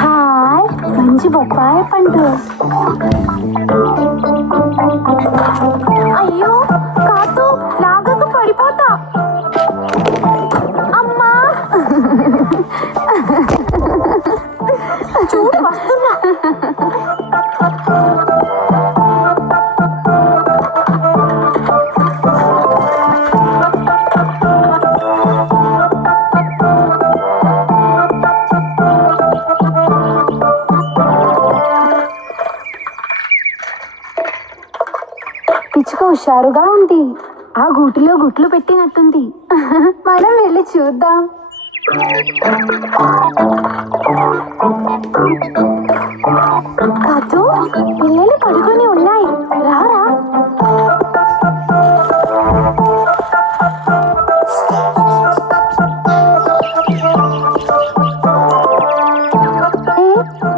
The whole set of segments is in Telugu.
హాయ్, మంచి బొప్పాయి పండు. అయ్యో కాదు, లాగకు పడిపోతా. అమ్మా చూడు వస్తున్నా. పిచ్చుక హుషారుగా ఉంది. ఆ గూటిలో గుట్లు పెట్టినట్టుంది. మనం వెళ్ళి చూద్దాం. కాదు, పిల్లలు పడుకొని ఉన్నాయి. రారా.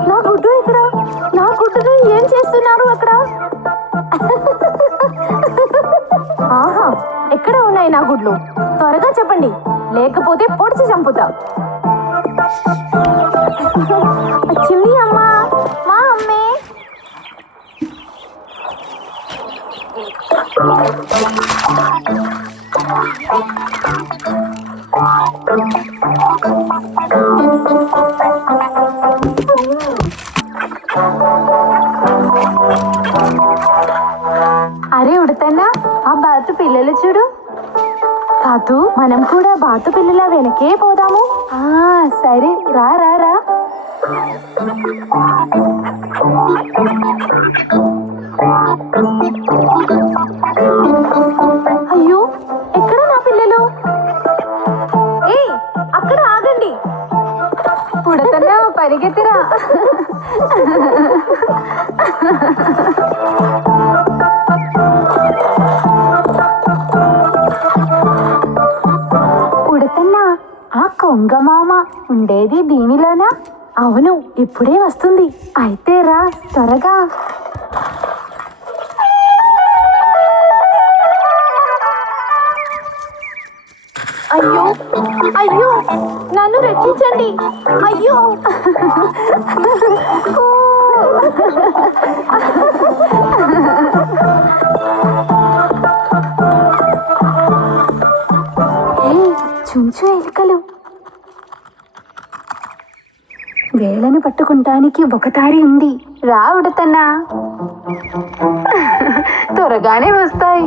నా గుడ్డు ఇక్కడ. నా గుడ్డును ఏం చేస్తున్నారు అక్కడ? ఆహా, ఎక్కడ ఉన్నాయి నా గుడ్లు? త్వరగా చెప్పండి, లేకపోతే పొడిచి చంపుతా. చిన్ని అమ్మా, మా అమ్మే. అరే ఉడతన్నా, ఆ బాతు పిల్లలు చూడు. కాదు, మనం కూడా బాతు పిల్లల వెనకే పోదాము. సరే, రా రా రా. అయ్యో, ఎక్కడ నా పిల్లలు? అక్కడ ఆగండి. ఉడతన్నా, పరిగెత్తిరా. ఉడతన్నా, ఆ కొంగమామ ఉండేది దీనిలోనా? అవును, ఇప్పుడే వస్తుంది. అయితే రా త్వరగా. అయ్యో అయ్యో, నన్ను రక్షించండి. అయ్యో చుంచు ఎలుకలు. వేళ్ళను పట్టుకుంటానికి ఒక దారి ఉంది. రా ఉడతన్నా, త్వరగానే వస్తాయి.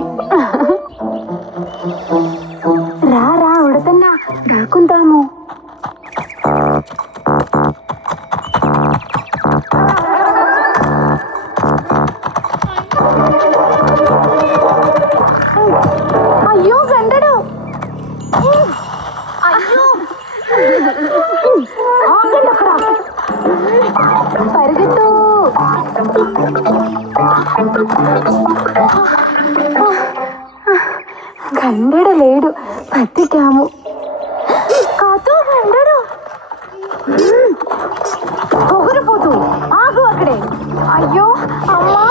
రా రా ఉడతన్నా, దాక్కుందాము. అయ్యో గండడు. అయ్యో, ఆగండి అక్కడ. పరిగెత్తు. గండెడు లేడు, బతికాము. కాదు, గండెడు. పొగరిపోతూ ఆగు అక్కడే. అయ్యో అమ్మా,